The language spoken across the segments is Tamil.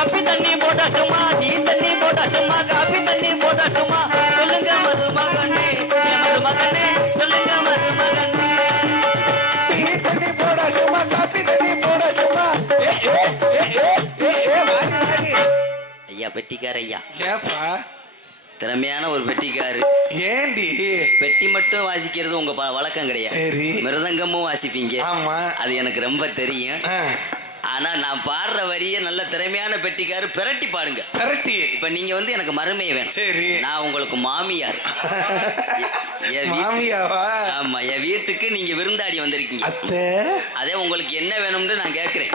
காப்பி தண்ணி போடட்டுமா டீ தண்ணி போடட்டுமா காப்பி தண்ணி போடட்டுமா சொல்லுங்க மருமகனே மருமகனே சொல்லுங்க மருமகனே டீ தண்ணி போடட்டுமா காப்பி தண்ணி போடட்டுமா ஐயா பெட்டிக்கார ஐயா ஏப்பா திறமையான ஒரு பெட்டிக்காரு ஏண்டி பெட்டி மட்டும் வாசிக்கிறது உங்க வழக்கம் கிடையாது சரி மிருதங்கமும் வாசிப்பீங்க ஆமா அது எனக்கு ரொம்ப தெரியும் ஆனா நான் பாடுற வரிய நல்ல திறமையான பெட்டிக்காரு பிரட்டி பாடுங்க பிரட்டி இப்ப நீங்க வந்து எனக்கு மருமையை வேணும் சரி நான் உங்களுக்கு மாமியார் மாமியாவா ஆமா என் வீட்டுக்கு நீங்க விருந்தாடி வந்திருக்கீங்க அத்தை அதே உங்களுக்கு என்ன வேணும்னு நான் கேக்குறேன்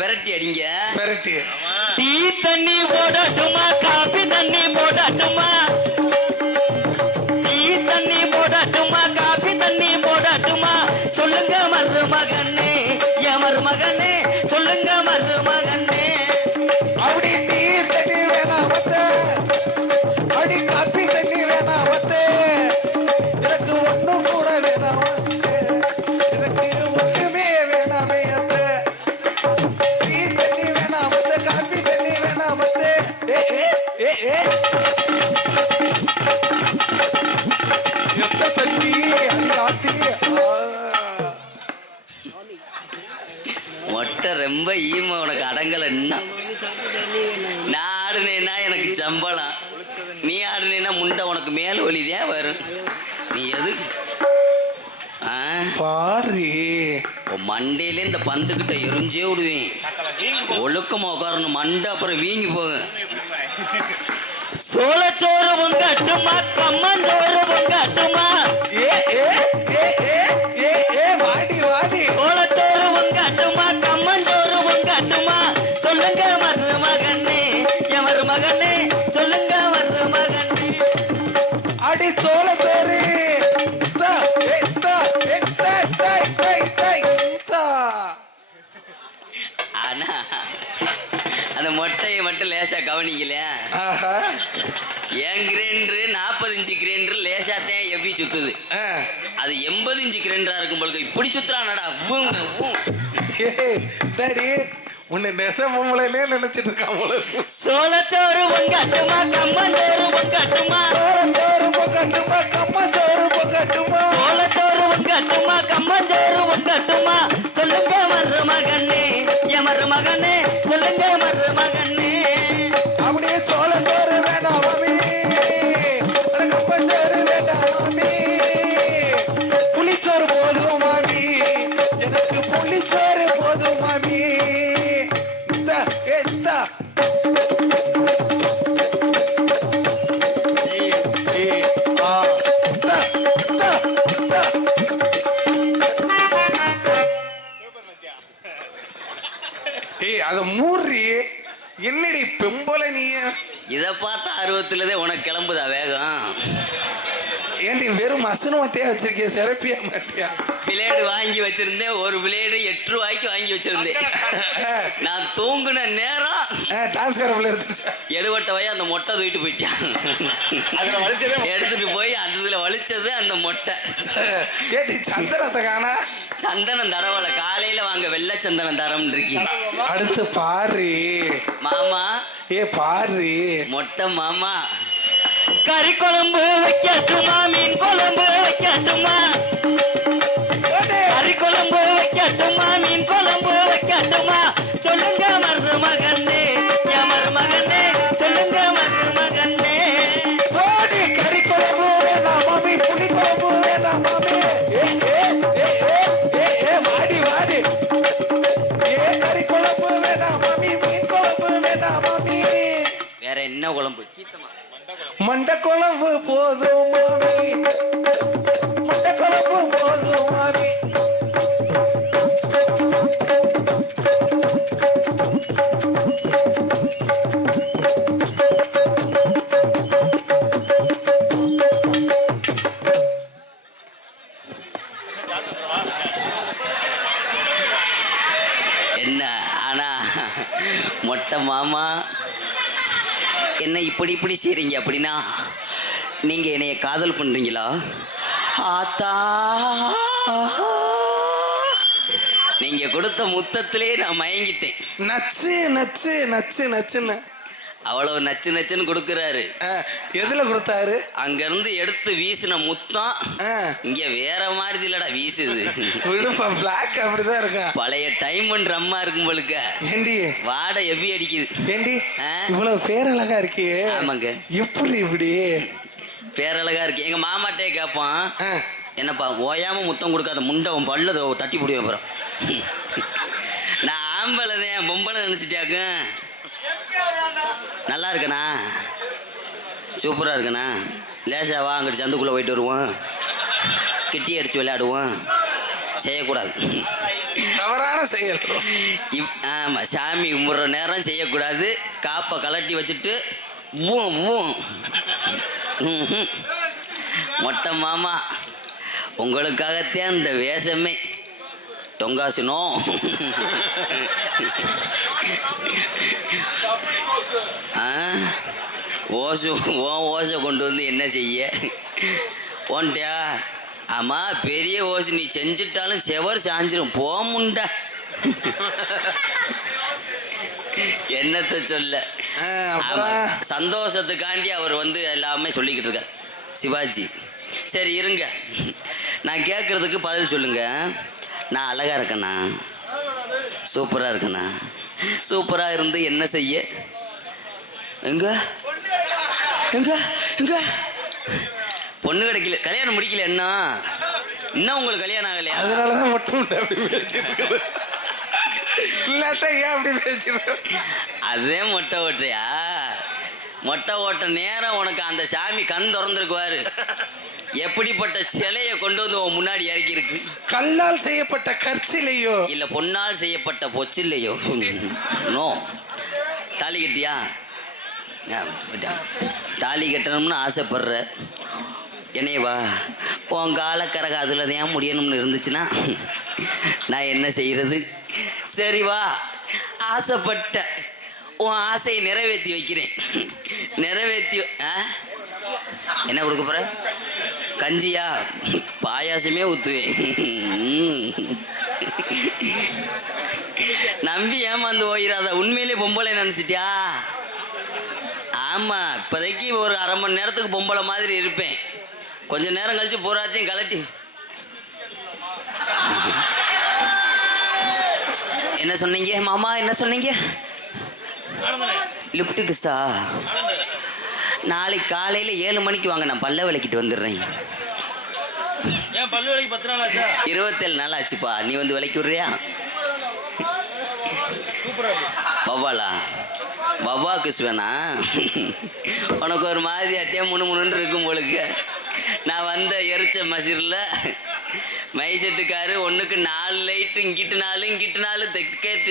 பிரட்டி அடிங்க பிரட்டி டீ தண்ணி போடட்டுமா காபி தண்ணி போடட்டுமா டீ தண்ணி போடட்டுமா காபி தண்ணி போடட்டுமா சொல்லுங்க மருமகனே என் மருமகனே சொல்லுங்க மருமகனே அப்படி டீ தண்ணி வேணாம் அத்தை அப்படி காபி தண்ணி வேணாம் அத்தை எனக்கு ஒண்ணும் கூட வேணாம் எனக்கு ஒண்ணுமே வேணாமே அத்தை டீ தண்ணி வேணாம் அத்தை காபி தண்ணி வேணாம் அத்தை எத்த தண்ணி அது ஆத்தி மொட்டை ரொம்ப ஈம உனக்கு அடங்கல என்ன நான் ஆடுனேன்னா எனக்கு சம்பளம் நீ ஆடுனேன்னா முண்டை உனக்கு மேல் ஒலிதான் வரும் நீ எது பாரு மண்டையில இந்த பந்துக்கிட்ட எரிஞ்சே விடுவேன் ஒழுக்கமா உட்காரணும் மண்டை அப்புறம் வீங்கி போகும் சோளச்சோறு பொங்கட்டுமா கம்மஞ்சோறு பொங்கட்டுமா வாடி வாடி சோளச்சோறு பொங்கட்டுமா கம்மஞ்சோறு பொங்கட்டுமா சொல்லுங்க மருமகனே என் மருமகனே சொல்லுங்க மருமகனே அடி சோளச்சோறு ஆனா அந்த மொட்டையை மட்டும் லேசா கவனிக்கல என் கிரைண்டரு 40 இன்ச்சு கிரைண்டர் லேசாத்தான் எவ்வி சுத்துது அது 80 இன்ச்சு கிரைண்டரா இருக்கும் பொழுது இப்படி சுத்துறானடா டேடி உன்னை நெச பொம்பளையிலே நினைச்சிட்டு இருக்கான் சோளச்சோறு பொங்கட்டுமா கம்மஞ்சோறு பொங்கட்டுமா சோளச்சோறு பொங்கட்டுமா கம்மஞ்சோறு பொங்கட்டுமா சோளச்சோறு பொங்கட்டுமா கம்மஞ்சோறு பொங்கட்டுமா சொல்லுங்க மருமகனே என் மருமகனே சொல்லுங்க மருமகனே அப்படியே சோளச்சோறு வேண்டாம் மாமி கம்மஞ்சோறு வேண்டாம் மாமி புளிச்சோறு போதும் மாமி எனக்கு புளிச்சோறு போதும் மாமி அத மூறி என்னடி பெம்பல நீ இதை பார்த்தா ஆர்வத்துலதான் உனக்கு கிளம்புதா வேகம் ஏண்டி வெறும் மசனு மட்டையா வச்சிருக்கிய சிறப்பியா மாட்டியா பிளேடு வாங்கி வச்சிருந்தேன் ஒரு பிளேடு 8 ரூபாய்க்கு வாங்கி வச்சிருந்தேன் நான் தூங்குன நேரம் டிரான்ஸ்கரபிள் எடுத்துச்சு எடுவட்ட வய அந்த மொட்டை தூக்கிட்டு போயிட்டான் எடுத்துட்டு போய் அந்த இதுல வலிச்சது அந்த மொட்டை ஏடி சந்தனத்தை காணா சந்தனம் தரவல காலையில வாங்க வெள்ளை சந்தனம் தரம் இருக்கீங்க அடுத்து பாரு மாமா பாரு மொட்டை மாமா கறி குழம்பு வைக்கட்டுமா மீன் குழம்பு வைக்கட்டுமா கறி குழம்பு வைக்கட்டுமா மீன் குழம்பு வைக்கட்டுமா சொல்லுங்க மருமகனே என் மருமகனே சொல்லுங்க மருமகனே கறி குழம்பு வேணாம் மாமி புளி குழம்பு வேணாம் மாமி வாடி வாடி கறி குழம்பு வேணாம் மாமி மீன் குழம்பு வேணாம் மாமி வேற என்ன குழம்பு கீத்தமா மண்ட குழம்பு போதும் மாமி மண்ட குழம்பு போதும் மாமி என்ன ஆனா மொட்டை மாமா என்ன இப்படி இப்படி செய்றீங்க அப்படின்னா நீங்க என்னைய காதல் பண்றீங்களா ஆத்தா நீங்க கொடுத்த முத்தத்திலே நான் மயங்கிட்டேன். நச்சு நச்சு நச்சு நச்சுன்னு அவ்வளவு நச்சு நச்சுன்னு கொடுக்கறாரு. எதுல கொடுத்தாரு? அங்க இருந்து எடுத்து வீசின முத்தம் இங்க வேற மாதிரி இல்லடா வீசுது. விடுப்பா, பிளாக் அப்படிதான் இருக்கும். பழைய டைம் ட்ரம்மா இருக்கும் போலுக்க. ஏண்டி வாடை எவ்வி அடிக்குது. ஏண்டி இவ்வளவு பேரழகா இருக்கியே? ஆமாங்க. எப்படி இப்படி பேரழகா இருக்கு. எங்க மாமாட்டே கேட்பான், என்னப்பா ஓயாம முத்தம் கொடுக்காத முண்டை உன் பல்ல தட்டி பிடிக்கும். அப்புறம் நான் ஆம்பளைதான் பொம்பளை நினைச்சிட்டாக்க. நல்லா இருக்கண்ணா, சூப்பராக இருக்கண்ணா, லேசா வா அங்கிட்டு சந்துக்குள்ளே போயிட்டு வருவோம், கிட்டி அடித்து விளையாடுவோம். செய்யக்கூடாது, தவறான செயல். ஆமாம், சாமி கும்பிட்ற நேரம் செய்யக்கூடாது. காப்பை கலட்டி வச்சுட்டு மொட்டை மாமா உங்களுக்காகத்தான் இந்த வேஷமே. தொங்காசுனோ ஓசு ஓசை கொண்டு வந்து என்ன செய்ய போன்ட்டியா? ஆமாம், பெரிய ஓசு நீ செஞ்சுட்டாலும் செவர் சாஞ்சிரும். போமுண்டா என்னத்தை சொல்ல. சந்தோஷத்துக்காண்டி அவர் வந்து எல்லாமே சொல்லிக்கிட்டு இருக்கார் சிவாஜி. சரி இருங்க, நான் கேட்குறதுக்கு பதில் சொல்லுங்க. நான் அழகா இருக்கேண்ணா, சூப்பராக இருக்கேண்ணா. சூப்பராக இருந்து என்ன செய்ய? எங்க எங்க எங்க பொண்ணு கிடைக்கல, கல்யாணம் முடிக்கல. இன்னும் உங்களுக்கு கல்யாணம் ஆகலையா? அதனாலதான் மட்டும் அப்படி பேசிட்டு. இல்லாட்டா ஏன் அப்படி பேசிட்டு? அதே மொட்டை ஓட்டையா? மொட்டை ஓட்ட நேரம் உனக்கு அந்த சாமி கண் திறந்துருக்குவாரு. எப்படிப்பட்ட சிலையை கொண்டு வந்து உன் முன்னாடி இறக்கி இருக்கு. கல்லால் செய்யப்பட்ட கற்சிலையோ இல்ல பொன்னால் செய்யப்பட்ட பொச்சில்லையோ? நோ. தாலி கட்டியா? தாலி கட்டணும்னு ஆசைப்படுற என்னையவா உன் காலக்கரக அதில் தான் முடியணும்னு இருந்துச்சுன்னா நான் என்ன செய்யறது? சரி வா, ஆசைப்பட்ட உன் ஆசையை நிறைவேற்றி வைக்கிறேன். நிறைவேற்றி என்ன கொடுக்க போற? கஞ்சியா? பாயாசமே ஊற்றுவேன். நம்பி ஏமாந்து போயிடாத. உண்மையிலே பொம்பளை நினச்சிட்டியா? ஆமாம், இப்போதைக்கு ஒரு அரை மணி நேரத்துக்கு பொம்பளை மாதிரி இருப்பேன். கொஞ்ச நேரம் கழிச்சு பூராத்தையும் கலட்டி. என்ன சொன்னீங்க மாமா? என்ன சொன்னீங்க? லிப்டிக்ஸா? நாளைக்கு காலையில் 7 மணிக்கு வாங்க, நான் பல்ல விளக்கிட்டு வந்துடுறேன். 27 நாள் ஆச்சுப்பா. நீ வந்து விலைக்கு விடுறியா? வவ்வாலா? வவ்வா கிருஷ்ணனா? உனக்கு ஒரு மாதிரி அத்தியா முன்னு இருக்கும் போலுக்கு. நான் வந்த எரிச்ச மசிரில் மைசெட்டுக்காரு ஒன்றுக்கு 4 லைட்டு, இங்கிட்டு 4 இங்கிட்டு 4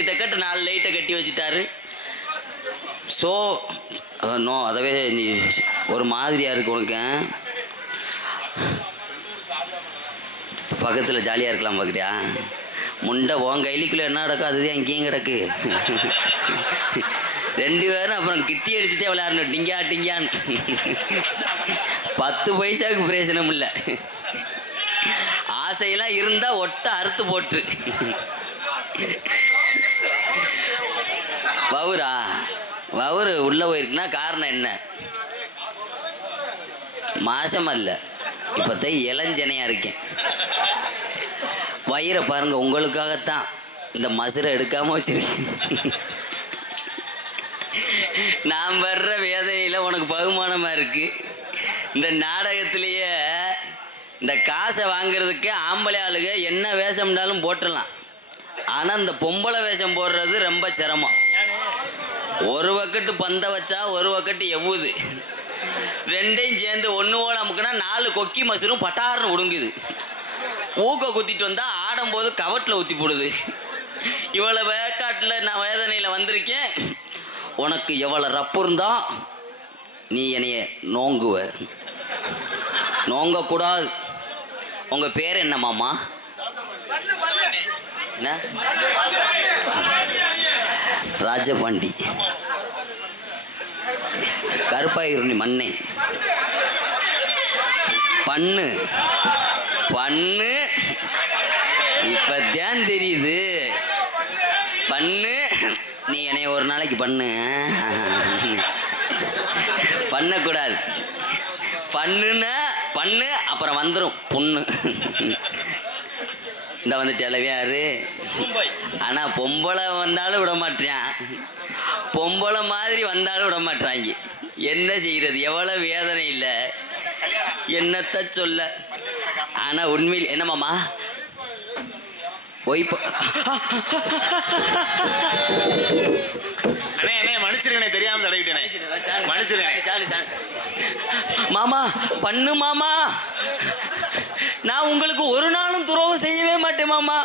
தெக்கட்டு 4 லைட்டை கட்டி வச்சுட்டாரு. ஸோ நோ, அதவே நீ ஒரு மாதிரியாக இருக்கு உனக்கு. பக்கத்தில் ஜாலியாக இருக்கலாம் பார்க்குறியா? முண்டை உன் கைலிக்குள்ளே என்ன கிடக்கும் அதுதான் இங்கேயும் கிடக்கு. 2 பேரும் அப்புறம் கிட்டி அடிச்சுட்டே விளையாடணும். டிங்கா டிங்கான்னு 10 பைசாவுக்கு பிரயோஜனம் இல்லை. ஆசையெல்லாம் இருந்தால் ஒட்ட அறுத்து போட்டு. வவுரா? வவுரு உள்ளே போயிருக்குன்னா காரணம் என்ன? மாசம் அல்ல, இப்போதான் இளஞ்சனையாக இருக்கேன். வயிறை பாருங்க, உங்களுக்காகத்தான் இந்த மசுரை எடுக்காமல் வச்சிருக்கேன். நான் வர்ற வேதனையில் உனக்கு பகுமானமாக இருக்குது. இந்த நாடகத்திலேயே இந்த காசை வாங்கிறதுக்கு ஆம்பளை ஆளுங்க என்ன வேஷம்னாலும் போட்டுடலாம். ஆனால் இந்த பொம்பளை வேஷம் போடுறது ரொம்ப சிரமம். ஒரு பக்கெட்டு பந்தை வச்சா ஒரு பக்கெட்டு எவ்வுது. ரெண்டையும் சேர்ந்து ஒன்று போல அமுக்குனா 4 கொக்கி மசூரும் பட்டாருன்னு ஒடுங்குது. ஊக்க குத்திட்டு வந்தால் ஆடும்போது கவட்டில் ஊற்றி போடுது. இவ்வளோ வேக்காட்டில் நான் வேதனையில் வந்திருக்கேன். உனக்கு எவ்வளோ ரப்பு இருந்தா நீ என்னைய நோங்குவ? நோங்கக்கூடாது. உங்கள் பேர் என்ன மாமா? என்ன? ராஜபாண்டி. கருப்பாயிருணி மண்ணே. பண்ணு பண்ணு இப்பதான் தெரியுது. பண்ணு, நீ என்னைய ஒரு நாளைக்கு பண்ணு. பண்ணக்கூடாது. பண்ணுன்னா பண்ணு, அப்புறம் வந்துடும் பொண்ணு. இந்த வந்துட்டு யாரு? ஆனா பொம்பளை வந்தாலும் விட மாட்டேன், பொம்பளை மாதிரி வந்தாலும் விட மாட்டாங்க. என்ன செய்யறது? எவ்வளவு வேதனை இல்லை, என்னத்த சொல்ல. ஆனா உண்மையில் என்னமாமா ஒய்ப்ப மனுஷருக்கனே தெரியாம தடவிட்டேனே. மனுஷருக்கனே மாமா பண்ணு மாமா, நான் உங்களுக்கு ஒரு நாளும் துரோகம் செய்யவே மாட்டேன் மாமா.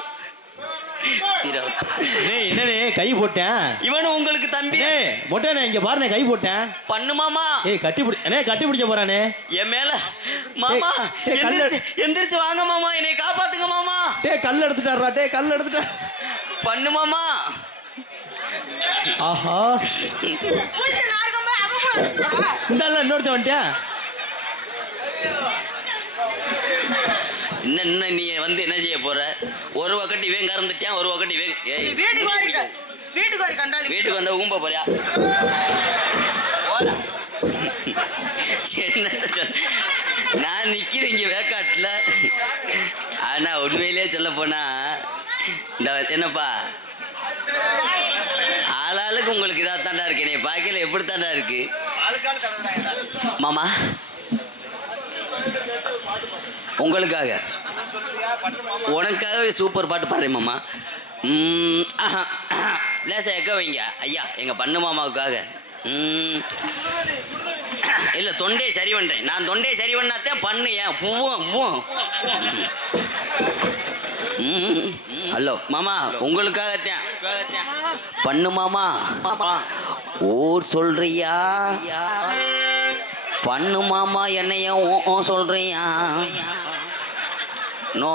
என்னனே கை போட்டேன்? இவனு உங்களுக்கு தம்பி மொட்டனே, இங்க பாருனே கை போட்டேன். பண்ணு மாமா. கட்டி பிடிக்க போறானே என் மேல. மாமா எந்திரிச்சு வாங்க மாமா, என்னை காப்பாத்துங்க மாமா. கல் எடுத்துட்டாரா? கல் எடுத்துட்டா. பண்ணு மாமா. ஆஹா, இந்த இன்னொருத்த வந்துட்டேன். இன்னும் நீ வந்து என்ன செய்ய போற? ஒரு வக்கட்டி இவன் கறந்துட்டான், ஒரு வக்கட்டி வீட்டுக்கு வந்த ஊம்ப போறியா? என்னத்த சொல்ல, நான் நிக்கிறேன் இங்க வேக்காட்டுல. ஆனா உண்மையிலே சொல்ல போனா இந்த என்னப்பா ஆளாளுக்கு உங்களுக்கு இதா தாண்டா இருக்கு. நீ பாக்கல எப்படி தாண்டா இருக்கு மாமா. உங்களுக்காக உனக்காகவே சூப்பர் பாட்டு பாடுறேன் மாமா. லேசா எக்க வைங்க ஐயா, எங்க பண்ணு மாமாவுக்காக. இல்ல தொண்டை சரி பண்றேன் நான். தொண்டை சரி பண்ணாதான் பண்ணு. ஏன் பூவும் ஹலோ மாமா, உங்களுக்காகத்தான் பண்ணு மாமா. ஊர் சொல்றியா? பண்ணு மாமா, என்னைய சொல்றியா? நோ,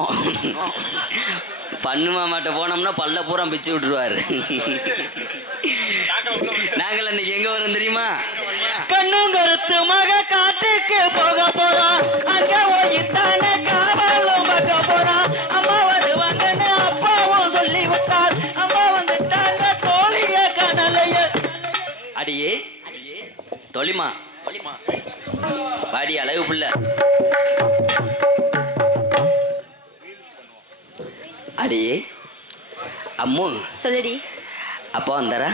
பண்ணு மாமாட்ட போனோம்னா பல்ல பூரா பிச்சு விட்டுருவாரு. நாங்கள் அன்னைக்கு எங்க வரோம் தெரியுமா? கண்ணும் கருத்து மக காட்டுக்கு போக போறோம். அங்க ஓயித்தான காவலும் பார்க்க போறோம். அம்மா வருவாங்கன்னு அப்பாவும் சொல்லி விட்டார். அம்மா வந்துட்டாங்க தோழிய கனலைய. அடியே தொழிமா பாடி அளவு புள்ள. அடியே அம்மு சொல்லுடி. அப்பா வந்தாரா?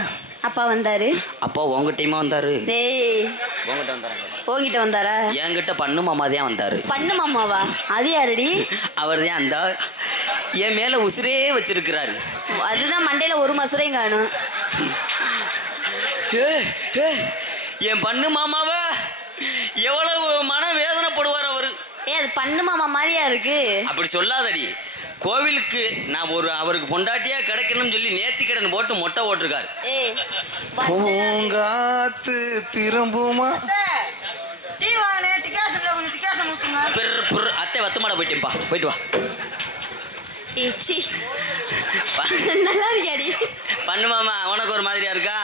அப்பா வந்தாரு. அப்பா உங்ககிட்டயுமா வந்தாரு? டேய், உங்ககிட்ட வந்தாரா? போகிட்ட வந்தாரா? என்கிட்ட பண்ணு மாமா தான் வந்தாரு. பண்ணு மாமாவா? அது யாருடி? அவர் தான் அந்த என் மேல உசுரே வச்சிருக்கிறாரு. அதுதான் மண்டையில ஒரு மசுரையும் காணும். என் பண்ணு மாமாவ எவ்வளவு மன வேதனைப்படுவார் அவரு. அது பண்ணு மாமா மாதிரியா இருக்கு? அப்படி சொல்லாதடி. கோவிலுக்கு நான் அவருக்கு பொண்டாட்டியா கிடைக்கணும்னு சொல்லி நேர்த்தி கடன் போட்டு மொட்டை ஓட்டிருக்காரு. பூங்காத்து திரும்புமா? அத்தை வத்தமாட போயிட்டேன்பா, போயிட்டு வா. நல்லா இருக்கியாடி? பண்ணு மாமா உனக்கு ஒரு மாதிரியா இருக்கா?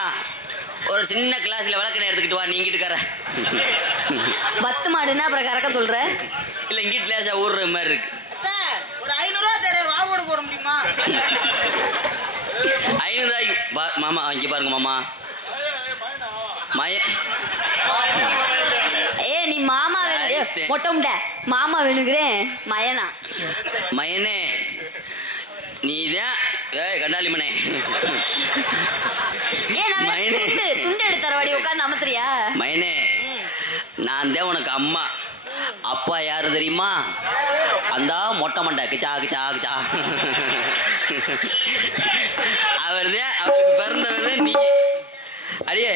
ஒரு சின்ன கிளாஸ்ல விளக்கணை எடுத்துக்கிட்டு வா. நீ இங்கிட்டுக்கார பத்து மாடுன்னா அப்புறம் கறக்க சொல்ற? இல்ல இங்கிட்டு கிளாஸா ஊடுற மாதிரி இருக்கு. ஒரு 500 ரூபா தர வாவோட போட முடியுமா? 500 ரூபாய்க்கு மாமா இங்க பாருங்க மாமா. நீ மாமா வேணும் மொட்டை மாமா வேணுங்கிறேன். மயனா மயனே நீதான் கண்டாளி மனே. துண்டு எடுத்தரவாடி உட்காந்து அமத்துறியா? மயனே நான் தான் உனக்கு அம்மா. அப்பா யாரு தெரியுமா? அந்த மொட்டை மண்டை கிச்சா கிச்சா கிச்சா. அவர் தான், அவருக்கு பிறந்தவர் நீ. அடியே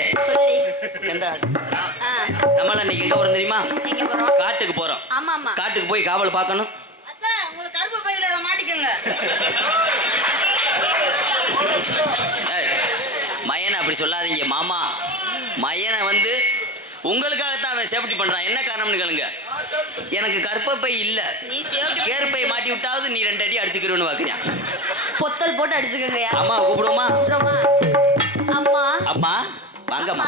நம்மள இன்னைக்கு எங்க போறோம் தெரியுமா? காட்டுக்கு போறோம். காட்டுக்கு போய் காவல் பார்க்கணும். மயனை அப்படி சொல்லாதீங்க மாமா. மயனை வந்து உங்களுக்காகத்தான் அவன் சேஃப்டி பண்றான். என்ன காரணம்னு கேளுங்க. எனக்கு கற்பப்பை இல்ல, கேர்பை மாட்டி விட்டாவது நீ 2 அடி அடிச்சுக்கிறோன்னு பாக்குறியா? பொத்தல் போட்டு அடிச்சுக்கங்க. அம்மா கூப்பிடுமா? அம்மா அம்மா வாங்கம்மா.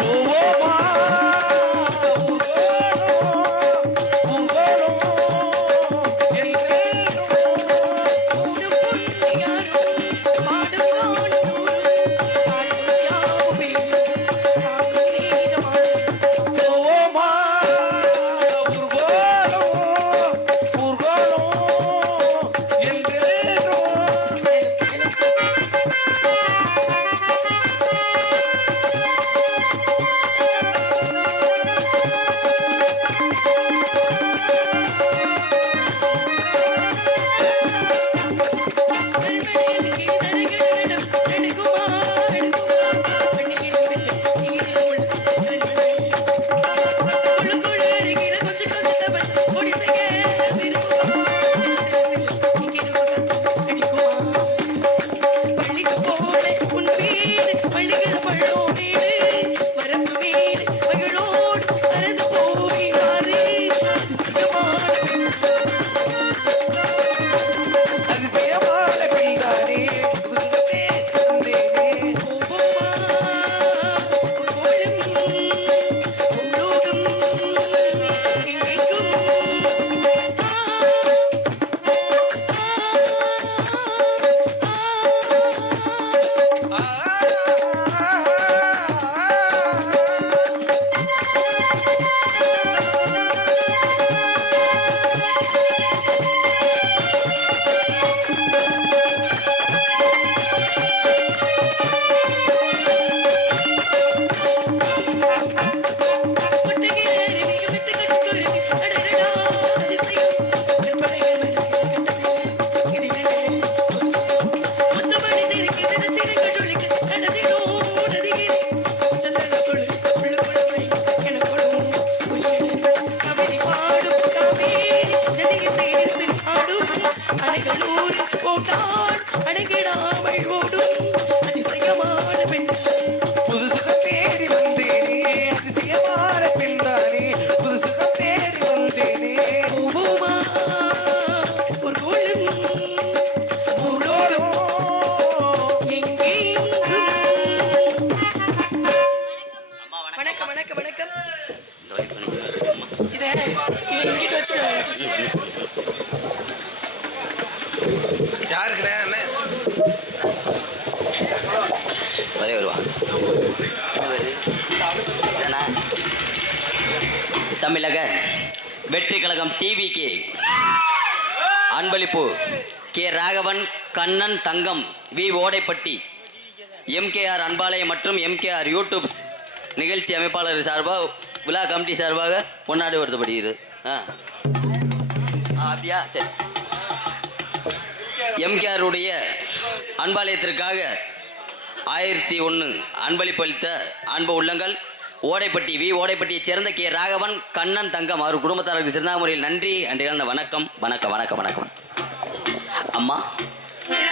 பூவோமா யாருக்குண்ணே வரே வருவா தமிழக வெற்றி கழகம் டிவிக்கு அன்பளிப்பு K Raghavan, Kannan, Thangam, V Odaipatti, MKR Anbalayam மற்றும் எம்கேஆர் யூடியூப்ஸ் நிகழ்ச்சி அமைப்பாளர் சார்பாக விழா கமிட்டி சார்பாக பொன்னாடு வருத்தப்படுகிறது. அப்படியா? சரி. எம்கேஆருடைய அன்பாலயத்திற்காக 1001 அன்பளிப்பு அளித்த அன்பு உள்ளங்கள் ஓடைப்பட்டி வி ஓடைப்பட்டியைச் சேர்ந்த கே ராகவன், கண்ணன், தங்கம் அவர் குடும்பத்தாருக்கு சிறந்த முறையில் நன்றி அன்றைய வணக்கம் வணக்கம் வணக்கம் வணக்கம். அம்மா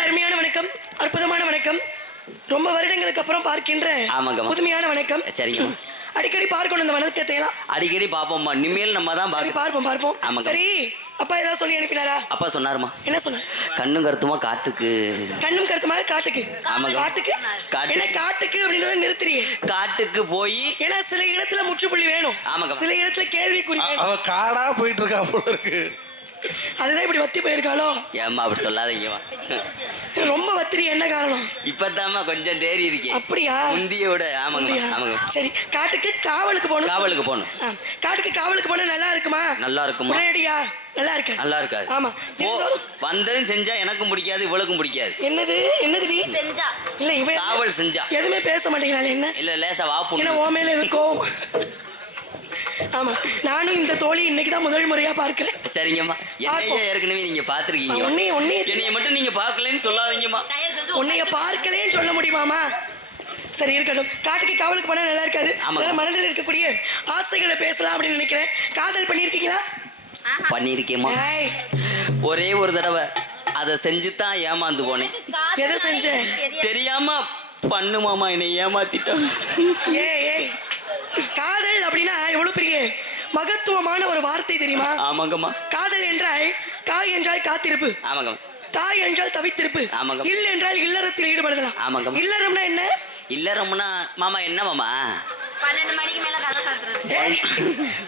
அருமையான வணக்கம், அற்புதமான வணக்கம், ரொம்ப வருடங்களுக்கு அப்புறம் பார்க்கின்ற ஆமாங்கம்மா. புதுமையான வணக்கம். சரிங்க. அடிக்கடி பார்க்கணும் இந்த வணக்கத்தை எல்லாம். அடிக்கடி பார்ப்போம்மா, இனிமேல் நம்ம தான் பார்ப்போம் பார்ப்போம். ஆமாங்க. சரி, அப்பா ஏதாவது சொல்லி அனுப்பினாரா? அப்பா சொன்னாருமா. என்ன சொன்னார்? கண்ணும் கருத்துமா காட்டுக்கு. கண்ணும் கருத்துமாக காட்டுக்கு. ஆமாங்க. காட்டுக்கு என்ன காட்டுக்கு அப்படின்றத நிறுத்துறியே. காட்டுக்கு போய் ஏன்னா சில இடத்துல முற்றுப்புள்ளி வேணும். ஆமாங்க. சில இடத்துல கேள்விக்குறி வேணும். அவ காடா போயிட்டு இருக்கா போல இருக்கு. அதுதான் இப்படி வத்தி போயிருக்காளோ? ஏம்மா அப்படி சொல்லாதீங்கம்மா. ரொம்ப வத்திரி, என்ன காரணம்? இப்பதாம்மா கொஞ்சம் தேறி இருக்கேன். அப்படியா? முந்தியோட. ஆமாங்க அப்படியா? ஆமாங்க. சரி, காட்டுக்கு காவலுக்கு போகணும். காவலுக்கு போகணும். காட்டுக்கு காவலுக்கு போனா நல்லா இருக்குமா? நல்லா இருக்குமா? உடனடியா நல்லா இருக்கு. நல்லா இருக்காது. ஆமா. வந்ததும் செஞ்சா எனக்கும் பிடிக்காது, இவளுக்கும் பிடிக்காது. என்னது என்னது நீ செஞ்சா இல்ல இவன் காவல் செஞ்சா எதுவுமே பேச மாட்டேங்கிறாள். என்ன இல்ல லேசா வாப்பு. என்ன ஓ மேல இருக்கும்? ஆமா, நானும் இந்த தோழி இன்னைக்குதான் முதல் முறையா பார்க்கிறேன். சரிங்கம்மா. என்னைய ஏற்கனவே நீங்க பாத்துருக்கீங்க. என்னைய மட்டும் நீங்க பார்க்கலன்னு சொல்லாதீங்கம்மா. உன்னைய பார்க்கலேன்னு சொல்ல முடியுமாமா? சரி இருக்கட்டும். காட்டுக்கு காவலுக்கு போனா நல்லா இருக்காது. மனதில் இருக்கக்கூடிய ஆசைகளை பேசலாம் அப்படின்னு நினைக்கிறேன். காதல் பண்ணிருக்கீங்களா? பண்ணிருக்கேம்மா. ஒரே ஒரு தடவை அதை செஞ்சுதான் ஏமாந்து போனேன். எதை செஞ்ச? தெரியாம பண்ணுமாமா என்னை ஏமாத்திட்டான். ஏய், காதல் அப்படின்னா எவ்வளவு பெரிய மகத்துவமான ஒரு வார்த்தை தெரியுமா? ஆமாங்கம்மா. காதல் என்றால் காய் என்றால் காத்திருப்பு. ஆமாங்க. தாய் என்றால் தவித்திருப்பு. ஆமாங்க. இல்ல என்றால் இல்லறத்தில் ஈடுபடுதலாம். ஆமாங்க. இல்லறம்னா என்ன? இல்லறம்னா மாமா என்ன மாமா? 12 மணிக்கு மேல கதை சாத்துறது.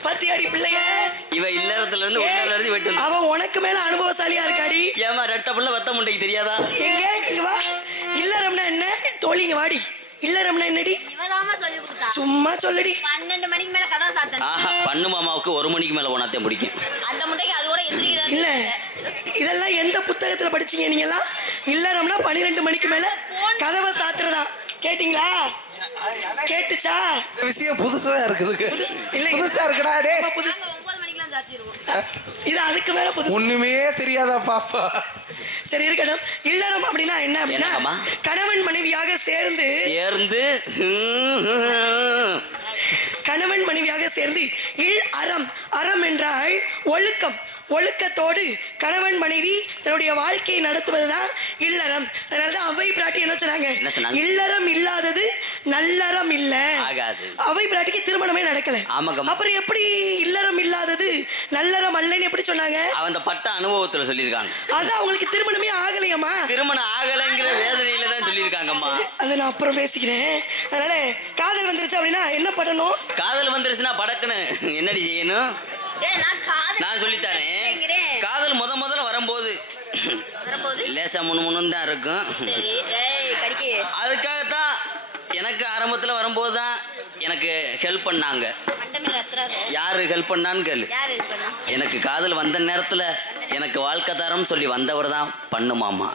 பத்தியாடி பிள்ளைய இவ இல்லறத்துல இருந்து உள்ளல இருந்து வெட்டு. அவன் உனக்கு மேல அனுபவசாலியா இருக்காடி. ஏமா ரெட்ட புள்ள வத்த முண்டைக்கு தெரியாதா? இங்க வா. இல்லறம்னா என்ன? தோழிங்க வாடி. இல்லறம்னா என்னடி? இவதாமா சொல்லி கொடுத்தா. சும்மா சொல்லடி. 12 மணிக்கு மேல கதை சாத்தணும். ஆஹா, பண்ணு மாமாவுக்கு 1 மணிக்கு மேல போனாத்தே பிடிக்கும். அந்த முட்டைக்கு அது கூட எந்திரிக்கிறாங்க. இல்ல, இதெல்லாம் எந்த புத்தகத்துல படிச்சீங்க நீங்க எல்லாம்? இல்லறம்னா 12 மணிக்கு மேல கதவை சாத்துறதா. கேட்டீங்களா? கேட்டுச்சா? விஷயம் புதுசா இருக்குது. இல்ல புதுசா இருக்குடா. டே புதுசு. 9 மணிக்கெல்லாம் சாத்திடுவோம். இது அதுக்கு மேல புதுசு. ஒண்ணுமே தெரியாதா பாப்பா? சரி இருக்கட்டும். இல்லறம் அப்படின்னா என்ன அப்படின்னா கணவன் மனைவியாக சேர்ந்து கணவன் மனைவியாக சேர்ந்து அறம் என்றால் ஒழுக்கம். ஒழுக்கத்தோடு கணவன் மனைவி தன்னுடைய வாழ்க்கையை நடத்துவதுதான் இல்லறம். அதனாலதான் அவை பிராட்டி என்ன சொன்னாங்க? இல்லறம் இல்லாதது நல்லறம் இல்ல. அவை பிராட்டிக்கு திருமணமே நடக்கல. அப்புறம் எப்படி இல்லறம் இல்லாதது நல்லறம் அல்லன்னு எப்படி சொன்னாங்க? அந்த பட்ட அனுபவத்துல சொல்லியிருக்காங்க. அதான் அவங்களுக்கு திருமணமே ஆகலையம்மா. திருமணம் ஆகலைங்கிற வேதனையில தான் சொல்லியிருக்காங்கம்மா. அதை நான் அப்புறம் பேசிக்கிறேன். அதனால காதல் வந்துருச்சு அப்படின்னா என்ன பண்ணணும்? காதல் வந்துருச்சுன்னா படக்குன்னு என்னடி செய்யணும்? நான் சொல்லித்தரேன். காதல் முதல்ல வரும்போது லேசா முன்னு தான் இருக்கும். அதுக்காகத்தான் எனக்கு ஆரம்பத்துல வரும்போது தான் எனக்கு ஹெல்ப் பண்ணாங்க. யாரு ஹெல்ப் பண்ணான்னு கேளு. எனக்கு காதல் வந்த நேரத்துல எனக்கு வாழ்க்கை தரம் சொல்லி வந்தவர் தான் பண்ணு மாமா.